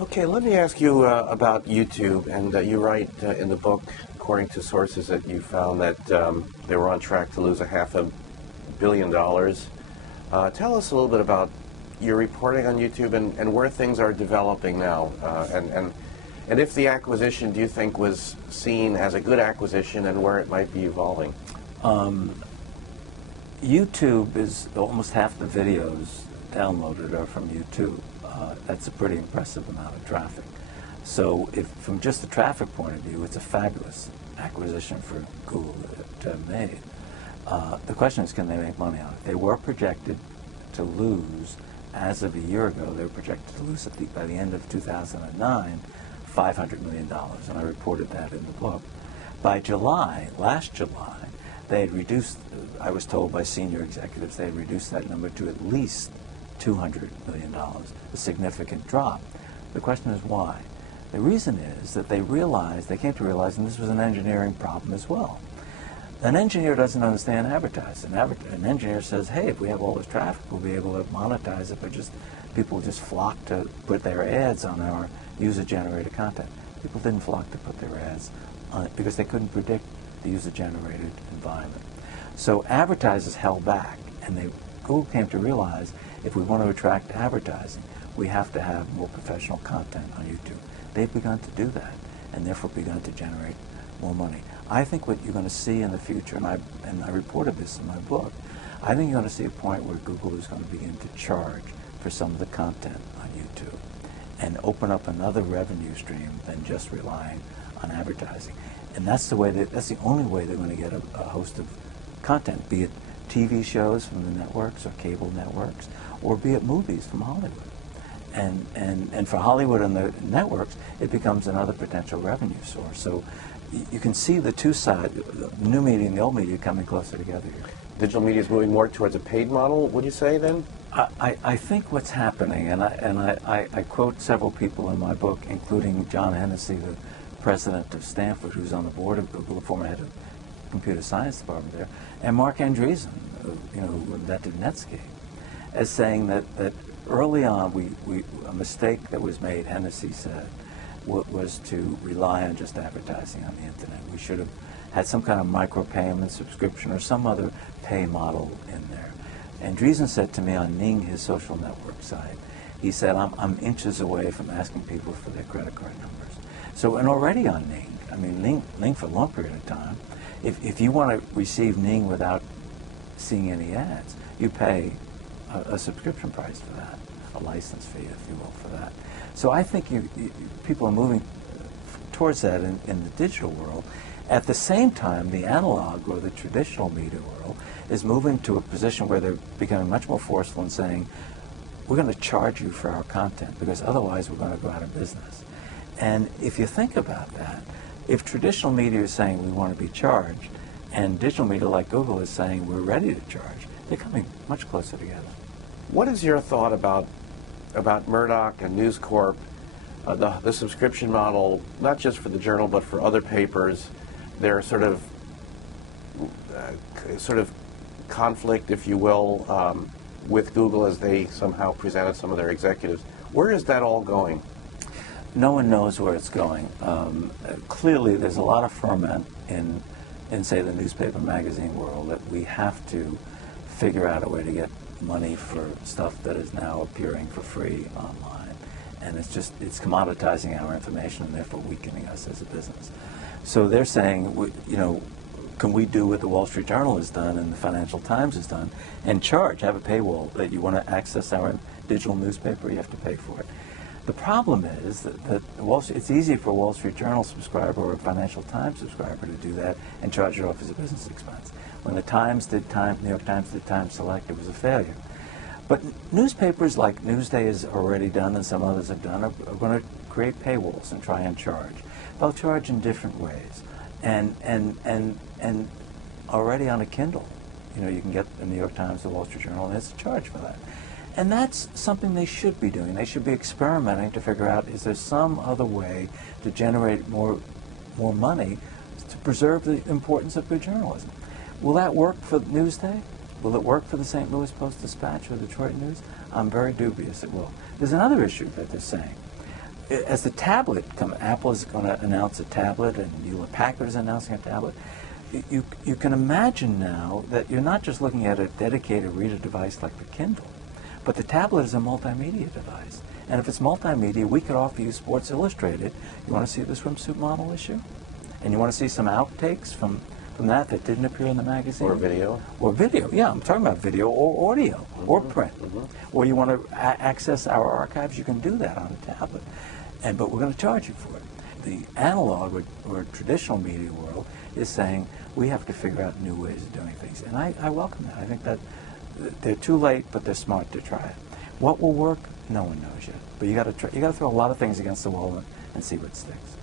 Okay, let me ask you about YouTube. And you write in the book, according to sources, that you found that they were on track to lose $500 million. Tell us a little bit about your reporting on YouTube and where things are developing now. And if the acquisition, do you think, was seen as a good acquisition, and where it might be evolving? YouTube is almost half the videos downloaded are from YouTube. That's a pretty impressive amount of traffic. So if from just the traffic point of view, it's a fabulous acquisition for Google to have made. The question is, can they make money on it? They were projected to lose, as of a year ago, they were projected to lose by the end of 2009, $500 million, and I reported that in the book. By July, last July, they had reduced, I was told by senior executives, they had reduced that number to at least $200 million, a significant drop. The question is why? The reason is that they came to realize, and this was an engineering problem as well. An engineer doesn't understand advertising. An engineer says, hey, if we have all this traffic, we'll be able to monetize it, but people just flock to put their ads on our user-generated content. People didn't flock to put their ads on it because they couldn't predict the user-generated environment. So advertisers held back, and Google came to realize if we want to attract advertising, we have to have more professional content on YouTube. They've begun to do that, and therefore begun to generate more money. I think what you're going to see in the future, and I reported this in my book, I think you're going to see a point where Google is going to begin to charge for some of the content on YouTube and open up another revenue stream than just relying on advertising. And that's the only way they're going to get a host of content, be it TV shows from the networks or cable networks, or be it movies from Hollywood. And for Hollywood and the networks, it becomes another potential revenue source. So you can see the two sides, the new media and the old media, coming closer together here. Digital media is moving more towards a paid model, would you say, then? I think what's happening, and I quote several people in my book, including John Hennessy, the president of Stanford, who's on the board of Google, the former head of computer science department there, and Mark Andreessen, who invented Netscape, as saying that early on, a mistake that was made, Hennessy said, was to rely on just advertising on the internet. We should have had some kind of micropayment subscription or some other pay model in there. Andreessen said to me on Ning, his social network site, he said, I'm inches away from asking people for their credit card numbers. So, and already on Ning, I mean, Ning for a long period of time, if you want to receive Ning without seeing any ads, you pay a subscription price for that, a license fee, if you will, for that. So I think people are moving towards that in the digital world. At the same time, the analog or the traditional media world is moving to a position where they're becoming much more forceful in saying, we're going to charge you for our content because otherwise we're going to go out of business. And if you think about that, if traditional media is saying we want to be charged and digital media like Google is saying we're ready to charge, they're coming much closer together. What is your thought about Murdoch and News Corp, the subscription model, not just for the Journal but for other papers? Their sort of conflict, if you will, with Google as they somehow presented some of their executives. Where is that all going? No one knows where it's going. Clearly, there's a lot of ferment in, say, the newspaper magazine world that we have to figure out a way to get money for stuff that is now appearing for free online. And it's commoditizing our information and therefore weakening us as a business. So they're saying, can we do what the Wall Street Journal has done and the Financial Times has done and have a paywall that you want to access our digital newspaper, you have to pay for it. The problem is that it's easy for a Wall Street Journal subscriber or a Financial Times subscriber to do that and charge it off as a business expense. When the New York Times did Time Select, it was a failure. But newspapers like Newsday has already done and some others have done are going to create paywalls and try and charge. They'll charge in different ways. And already on a Kindle, you can get the New York Times, the Wall Street Journal, and there's a charge for that. And that's something they should be doing. They should be experimenting to figure out, is there some other way to generate more money to preserve the importance of good journalism? Will that work for Newsday? Will it work for the St. Louis Post-Dispatch or Detroit News? I'm very dubious it will. There's another issue that they're saying. as the tablet comes, Apple is going to announce a tablet, and Hewlett Packard is announcing a tablet. You can imagine now that you're not just looking at a dedicated reader device like the Kindle, but the tablet is a multimedia device. And if it's multimedia, we could offer you Sports Illustrated. You want to see the swimsuit model issue? And you want to see some outtakes from that didn't appear in the magazine? Or video? Or video, yeah. I'm talking about video or audio or print. Or you want to access our archives, you can do that on a tablet. But we're going to charge you for it. The analog or traditional media world is saying we have to figure out new ways of doing things. And I welcome that. I think that they're too late, but they're smart to try it. What will work? No one knows yet. But you got to throw a lot of things against the wall and see what sticks.